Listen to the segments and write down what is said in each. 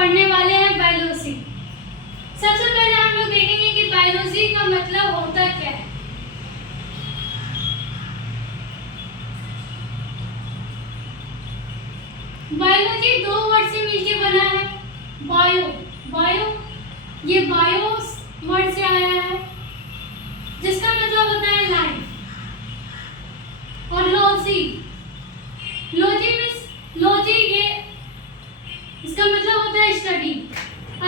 पढ़ने वाले हैं बायोलॉजी। सबसे पहले हम लोग देखेंगे कि बायोलॉजी का मतलब होता क्या है। बायोलॉजी दो वर्ड से मिलकर बना है। बायो ये बायो वर्ड से आया है जिसका मतलब होता है लाइफ। और लॉजी ये इसका मतलब होता है study.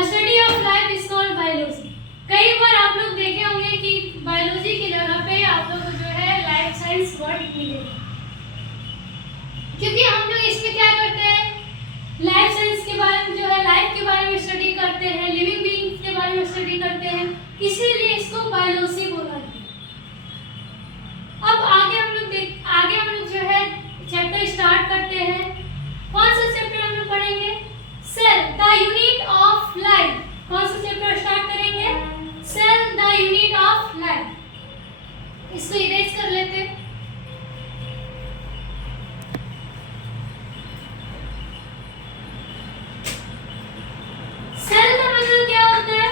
Study of life is called biology. कई बार आप लोग देखे होंगे कि बायोलॉजी की जगह पे आप लोग को जो है लाइफ साइंस वर्ड मिलेगा, क्योंकि हम लोग इसमें क्या करते हैं, लाइफ साइंस के बारे में जो है लाइफ के बारे में स्टडी करते हैं, लिविंग बीइंग्स के बारे में स्टडी करते हैं, इसीलिए इसको बायोलॉजी बोला गया। अब आगे हम लोग जो है चैप्टर स्टार्ट करते हैं। कौन सा चैप्टर हम लोग पढ़ेंगे? Cell the unit of life. कौन सा चैप्टर स्टार्ट करेंगे? Cell the unit of life. इसको इरेज कर लेते हैं। सेल का मतलब क्या होता है?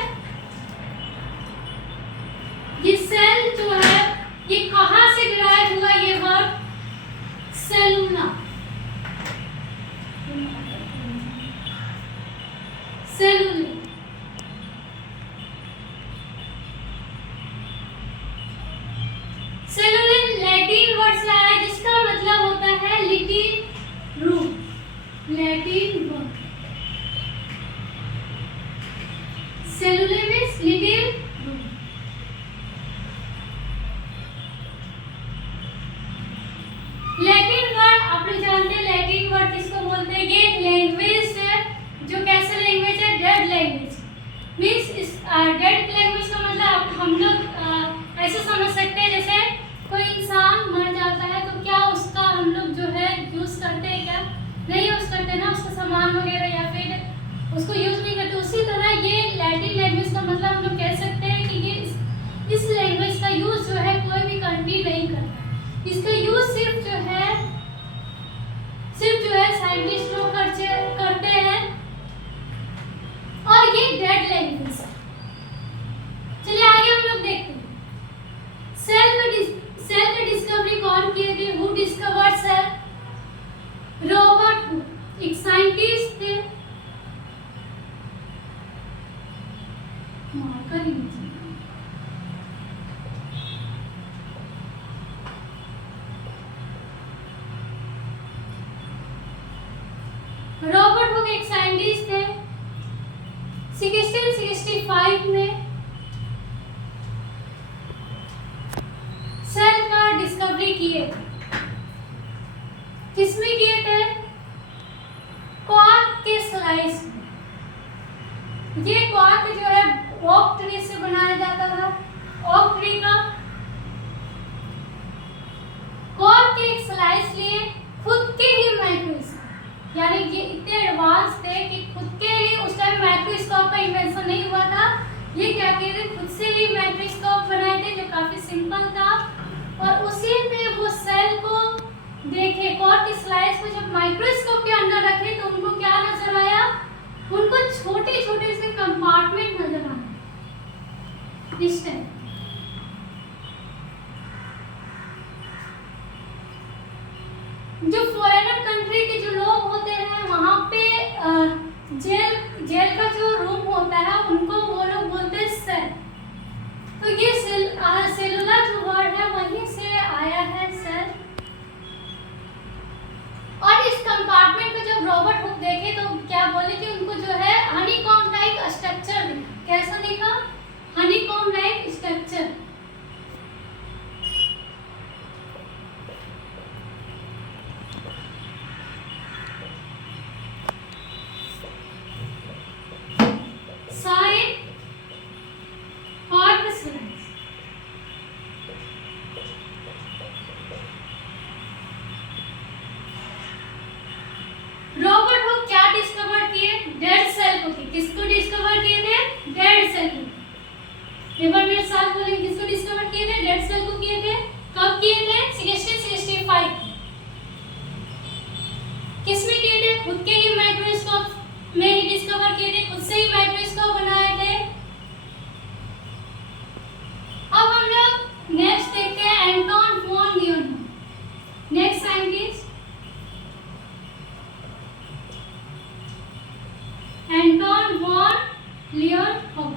ये सेल जो है ये कहां से डिराइव हुआ? ये word cellula. Cellular Latin word से आया है जिसका मतलब होता है little root. Latin word cellular means little root. Latin word आप लोग जानते हैं, लैटिन वर्ड किसको बोलते हैं? ये एक लैंग्वेज है जो कैसे लैंग्वेज है? Dead language. मींस इस डेड लैंग्वेज का मतलब हम लोग ऐसे समझ सकते हैं जैसे कोई इंसान मर जाता है तो क्या उसका हम लोग जो है यूज करते हैं? क्या नहीं यूज करते ना, उसका सामान वगैरह या फिर उसको यूज नहीं करते। उसी तरह ये लैटिन लैंग्वेज का मतलब हम लोग कह सकते हैं कि ये इस लैंग्वेज का यूज जो है कोई भी कंट्री नहीं करता। इसका यूज सिर्फ जो है साइंटिस्ट लोग करते हैं और ये डेड लैंग्वेज है। चलिए आगे हम लोग देखते हैं। सेल का डिस्कवरी कौन किए थे? Who discovered cell? Robert Hooke एक साइंटिस्ट थे। मार्कर ही नहीं। रॉबर्ट हुक एक साइंटिस्ट थे। 1665 में सेल का डिस्कवरी किए थे। किसमें किए थे? क्वार्क के स्लाइस में। ये क्वार्क जो है ओक ट्री से बनाया जाता था। ओक ट्री का क्वार्क के एक स्लाइस लिए खुद के ही माइक्रोस्कोप, यानी ये इतने एडवांस थे कि खुद के ही उस टाइम माइक्रोस्कोप का इन्वेंशन नहीं हुआ था। ये क्या किए थे? खुद से ही माइक्रोस्कोप बनाए थे जो काफी सिंपल था और उसी में वो सेल को देखे। क्वार्क की स्लाइस को जब माइक्रोस्कोप के अंदर रखे तो उनको क्या नजर आया? उनको छोटे छोटे से कंपार्टमेंट नजर आए। इस टाइम जो फॉरेनर कंट्री के जो लोग होते हैं वहां पे जेल का जो रूम होता है उनको वो लोग बोलते हैं सेल। तो ये सेलुलर जो वर्ड है वहीं से आया है सेल। और इस कंपार्टमेंट को जब रॉबर्ट हुक देखे तो क्या बोले कि उनको जो है हनीकॉम्ब लाइक स्ट्रक्चर दिखा। कैसा दिखा? Honeycomb like structure. सारे क्वार्क स्लाइस। रॉबर्ट हुक क्या डिस्कवर किए? डेड सेल को। किसको डिस्कवर किए थे? डेड सेल को। एक बार मेरे साथ बोलेंगे, किसको डिस्कवर किए थे? डेड सेल को किए थे। कब किए थे? 1665। किसमें किए थे? खुद के ही माइक्रोस्कोप में ही डिस्कवर किए थे, खुद से ही माइक्रोस्कोप बनाए थे। अब हम लोग नेक्स्ट देखते हैं Anton von Leeuwenhoek. Next scientist Anton von Leeuwenhoek.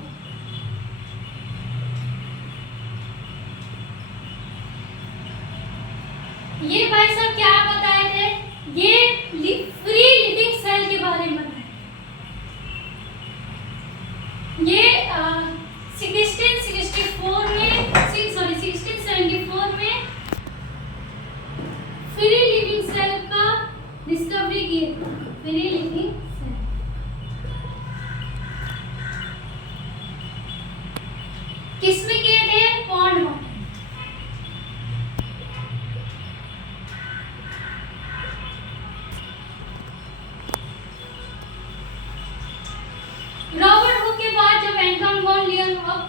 ये भाई साहब क्या बताए थे? ये फ्री लिविंग सेल के बारे में बताए। ये 1674 में 1674 में फ्री लिविंग सेल का डिस्कवरी किए थे। फ्री लिविंग सेल किसमें किए थे? Pond water. रॉबर्ट हुक के बाद जब एंटोन वॉन लियोनोव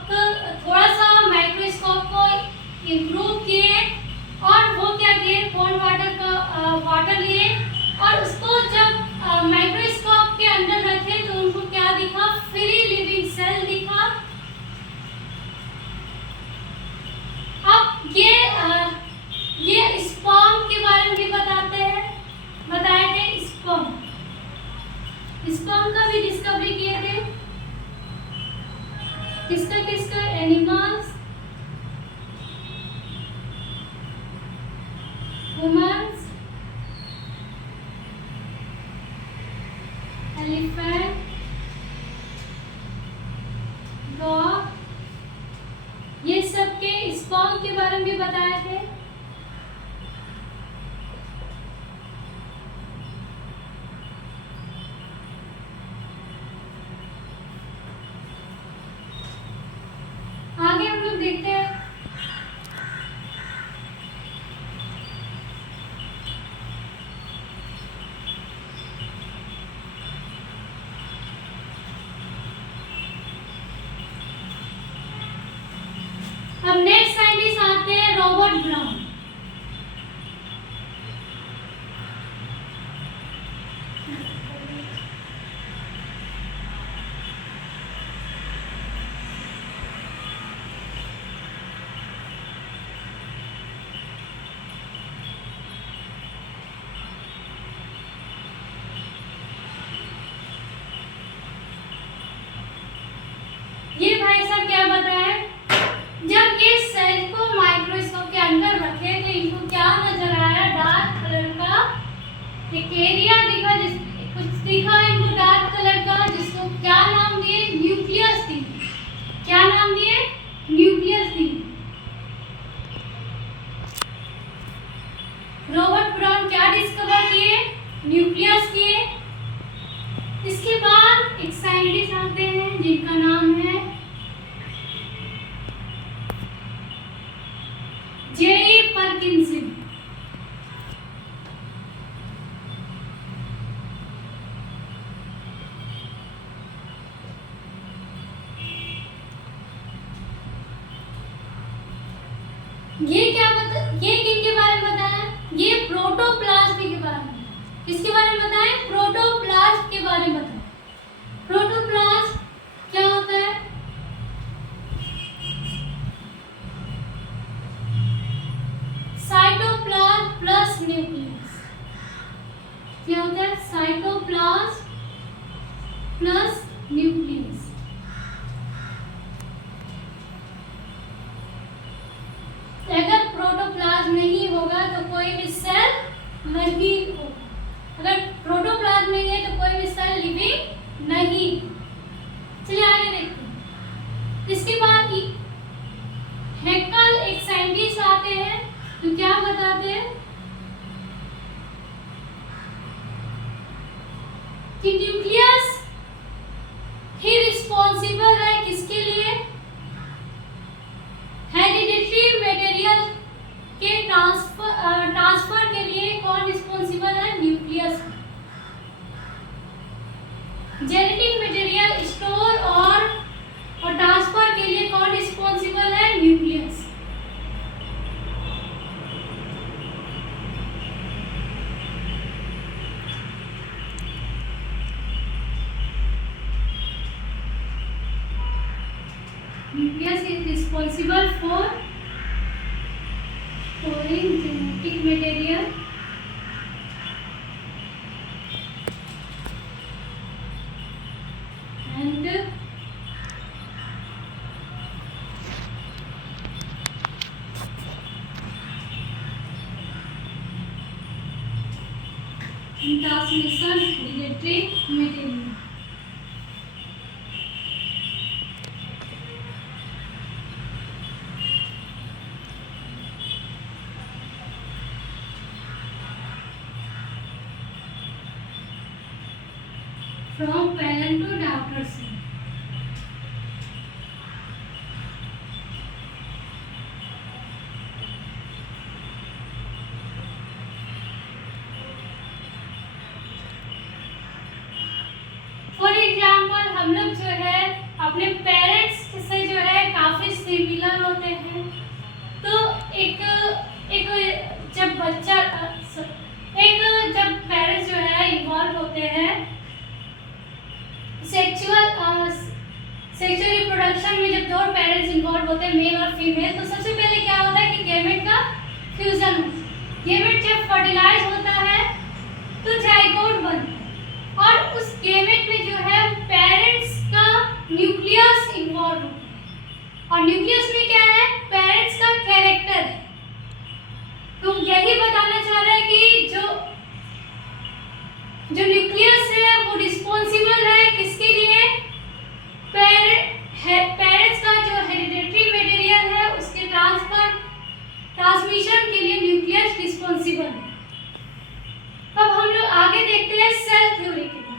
थोड़ा सा माइक्रोस्कोप को इम्प्रूव किए और वो क्या किए, पॉन्ड वाटर का वाटर लिए और उसको जब माइक्रोस्कोप के अंदर रखे तो उनको क्या दिखा? फ्री लिविंग सेल दिखा। अब ये स्पर्म के बारे में भी बताए थे। स्पर्म का भी डिस्कवरी किए थे। किसका? एनिमल्स, ह्यूमंस, एलिफेंट, डॉग, ये सब के स्पर्म के बारे में भी बताए थे। आगे हम लोग देखते हैं अब नेक्स्ट साइंटिस्ट आते हैं रॉबर्ट ब्राउन। ये भाई साहब क्या बताया? जब ये सेल को माइक्रोस्कोप के अंदर रखे तो इनको क्या नजर आया? डार्क कलर का एक एरिया दिखा, कुछ दिखा इनको डार्क कलर का, जिसको क्या नाम दिए? न्यूक्लियस दिए। क्या नाम दिए? न्यूक्लियस दिए। रॉबर्ट ब्राउन क्या डिस्कवर किए? न्यूक्लियस किए। इसके बाद एक साइंटिस्ट आते हैं जिनका नाम है जेई पर्किंसन। ये किनके बारे में बताया? ये प्रोटोप्लाज्म के बारे में। किसके बारे में बताया? प्रोटोप्लाज्म के बारे में बताया। प्रोटोप्लाज्म क्या होता है? Cytoplasm plus nucleus. क्या होता है? Cytoplasm plus nucleus. अगर प्रोटोप्लाज्म नहीं होगा तो कोई भी सेल नहीं होगा। अगर प्रोटोप्लाज्म नहीं है तो कोई भी सेल लिविंग नहीं। चलिए आगे देखते हैं। इसके बाद हैकल एक साइंटिस्ट आते हैं तो क्या बताते हैं कि न्यूक्लियस ही रिस्पॉन्सिबल है किसके लिए? हेरिडिटरी मटेरियल के ट्रांसफर के लिए कौन रिस्पॉन्सिबल है? न्यूक्लियस। जेनेटिक मटेरियल स्टोर और ट्रांसफर के लिए कौन रिस्पॉन्सिबल है? Nucleus. Nucleus is responsible for storing genetic material and transmission hereditary material. From parent to daughter cell. For example हम लोग जो है अपने पेरेंट्स से जो है काफ़ी सिमिलर होते हैं। तो एक जब बच्चा जब पेरेंट्स जो है इन्वॉल्व होते हैं सेक्सुअल रिप्रोडक्शन में, जब दो पेरेंट्स इन्वॉल्व होते हैं मेल और फीमेल, तो सबसे पहले क्या होता है कि गैमेट का फ्यूजन होता है। गैमेट जब फर्टिलाइज होता है तो जाइगोट बनता है और उस गैमेट में जो है पेरेंट्स का न्यूक्लियस इन्वॉल्व होता है और न्यूक्लियस में क्या है, पेरेंट्स का कैरेक्टर है। तो यही बताना चाह रहा है कि जो न्यूक्लियस है वो रिस्पॉन्सिबल है किसके लिए, पेरेंट्स का जो हेरिडिटरी मटेरियल है उसके ट्रांसमिशन के लिए न्यूक्लियस रिस्पॉन्सिबल है। अब हम लोग आगे देखते हैं सेल थ्योरी के बारे में।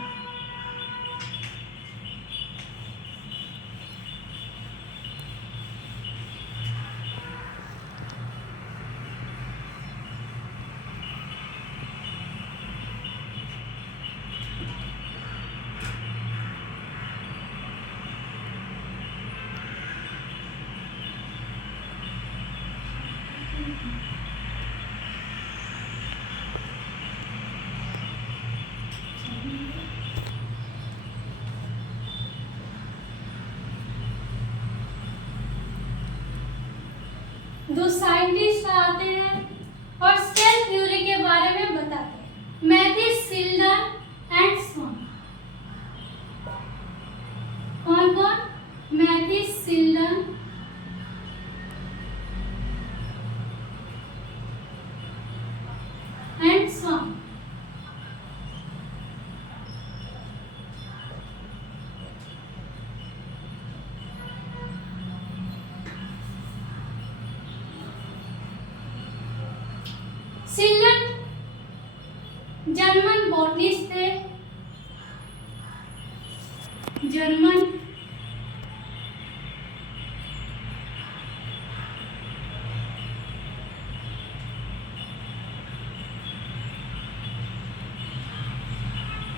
दो साइंटिस्ट आते हैं और सेल थ्योरी के बारे में बताते हैं, मैथिस शिल्डन एंड स्वान। कौन कौन, Matthias Schleiden and Schwann. Schleiden German botanist थे, जर्मन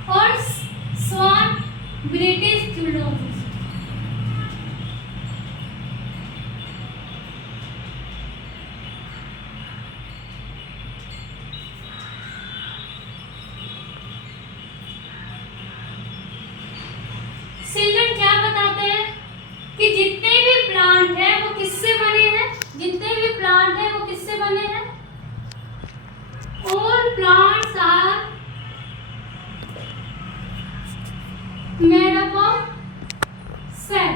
और स्वान ब्रिटिश जूलॉजिस्ट। शिल्डन क्या बताते हैं कि जितने भी प्लांट हैं वो किससे बने हैं, जितने भी प्लांट हैं वो किससे बने हैं, all plants are made up of cell.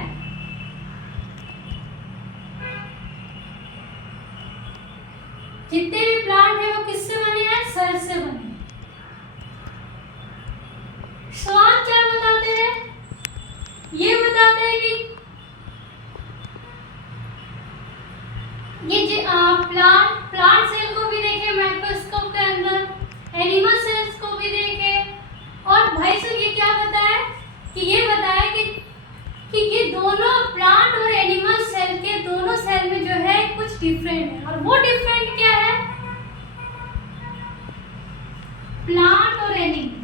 जितने भी प्लांट हैं वो किससे बने हैं, सेल से बने हैं। स्वान क्या बताते हैं, ये बताते हैं कि ये प्लांट सेल को भी देखें माइक्रोस्कोप के अंदर, एनिमल सेल्स को भी देखें, और भाई साहब ये क्या बताया कि ये बताया कि ये दोनों प्लांट और एनिमल सेल के दोनों सेल में जो है कुछ डिफरेंट है। और वो डिफरेंट क्या है, प्लांट और एनिमल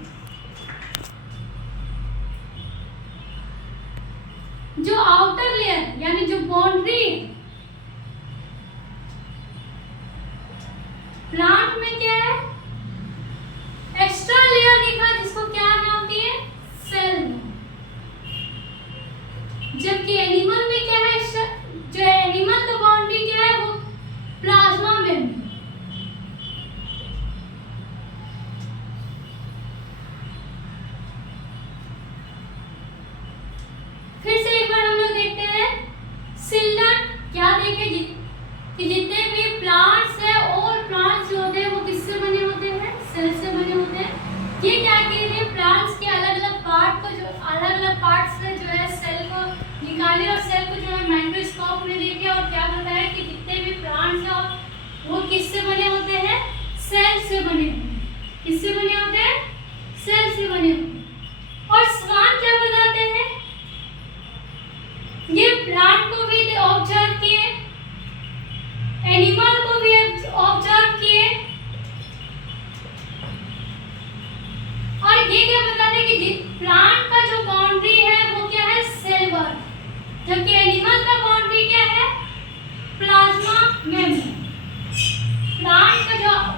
जो आउटर लेयर यानी जो बाउंड्री है, प्लांट में क्या है, एक्स्ट्रा लेयर दिखा जिसको क्या नाम दिए, सेल। जबकि एनिमल में क्या है,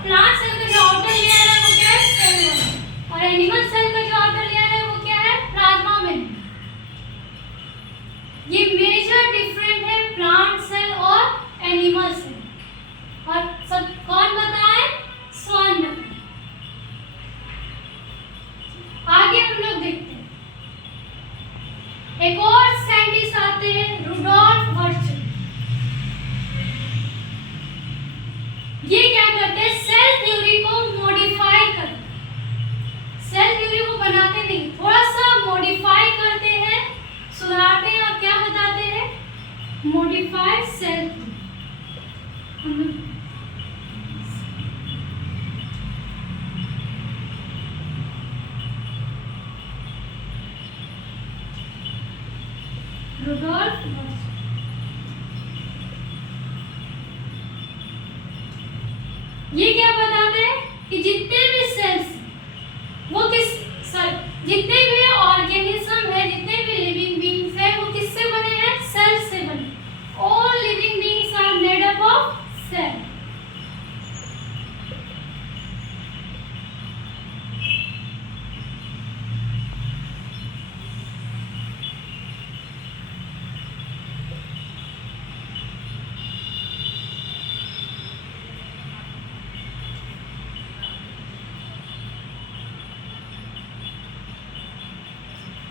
प्लांट सेल का जो आउटर लेयर है वो क्या है, सेल वॉल, और एनिमल सेल का जो आउटर लेयर है वो क्या है, प्लाज्मा मेम्ब्रेन। ये मेजर डिफरेंट है प्लांट सेल और एनिमल सेल। और सब कौन बताए, स्वान बताए। आगे हम लोग देखते हैं, एक और साइंटिस्ट आते हैं, रुडोल्फ वर्चुअल। ये क्या करते हैं, सेल थ्योरी को मॉडिफाई करते हैं। सेल थ्योरी को बनाते नहीं, थोड़ा सा मॉडिफाई करते हैं, सुधारते हैं, और क्या बताते हैं, मॉडिफाइड सेल थ्योरी। रुडोल्फ ये क्या बताते हैं कि जितने भी सेल्स वो जितने भी ऑर्गेनिज्म है, जितने भी लिविंग बीइंग्स है, वो किससे बने हैं, सेल से बने। All living beings are made up of cell.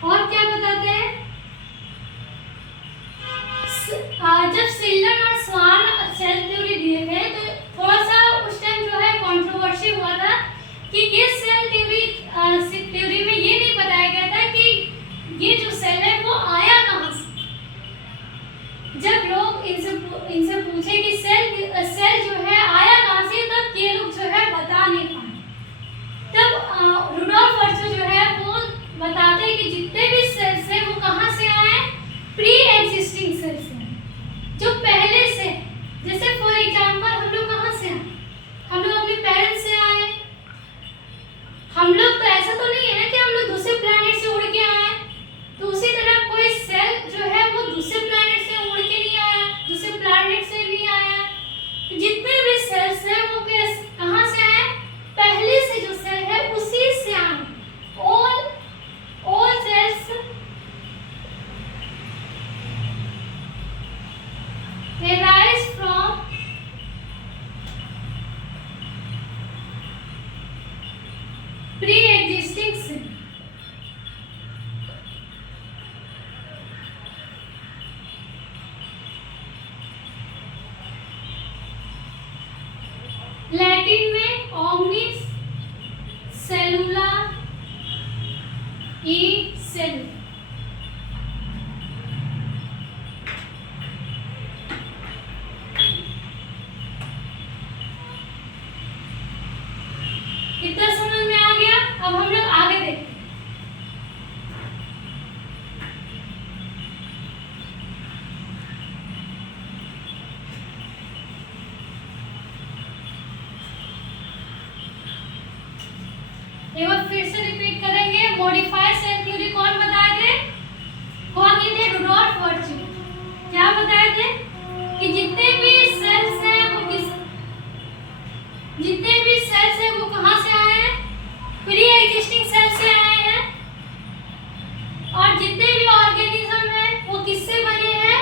और क्या बताते हैं, जब सिल्लन और स्वान सेल थ्योरी दिए थे तो थोड़ा सा उस टाइम जो है कंट्रोवर्सी हुआ था कि इस सेल थ्योरी में ये नहीं बताया गया था कि ये जो सेल है वो आया कहाँ से। जब लोग इनसे पूछे कि सेल जो है आया कहाँ से, तब ये लोग जो है बता नहीं पाए। तब रुडोल्फ वर्चुअल जो है वो बताते हैं कि जितने भी सेल्स हैं वो कहाँ से आए हैं, प्री एग्जिस्टिंग सेल्स से, जो पहले से। जैसे फॉर एग्जांपल हम लोग कहाँ से आए, हम लोग अपने पेरेंट्स से आए। हम लोग तो ऐसा तो नहीं है ना कि हम लोग दूसरे प्लैनेट से उड़ के आए। तो उसी तरह कोई सेल जो है वो दूसरे प्लैनेट से उड़ के नहीं आया, दूसरे प्लैनेट से नहीं आया। जितने भी सेल्स हैं वो कहाँ से आए, पहले से जो सेल है उसी से आए। All cells arise from pre-existing cell. Latin में omnis cellula ई सेल। इतना समझ में आ गया। अब हम लोग आगे देखते हैं। एक बार फिर से रिपीट करेंगे, मॉडिफाइड सेल थ्योरी कौन बताए थे, कौन ये थे, रुडोल्फ वर्चुअल। क्या बताए थे कि जितने भी सेल्स हैं वो कहाँ से आए हैं, प्री एग्जिस्टिंग सेल से आए हैं। और जितने भी ऑर्गेनिज्म हैं वो किससे बने हैं,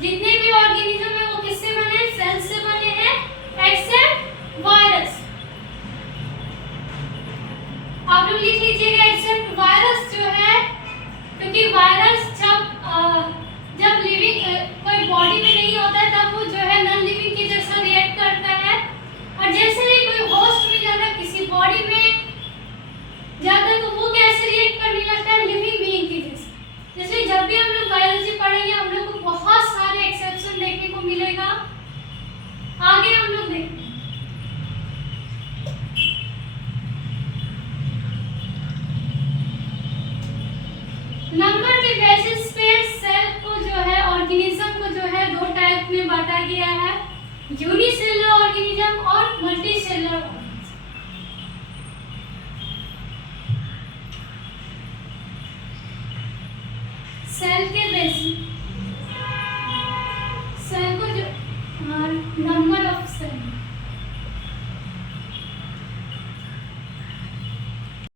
जितने भी ऑर्गेनिज्म हैं वो किससे बने हैं, सेल से बने हैं, एक्सेप्ट वायरस। आप लोग लिख लीजिएगा एक्सेप्ट वायरस जो है, क्योंकि वायरस जब लिविंग कोई बॉडी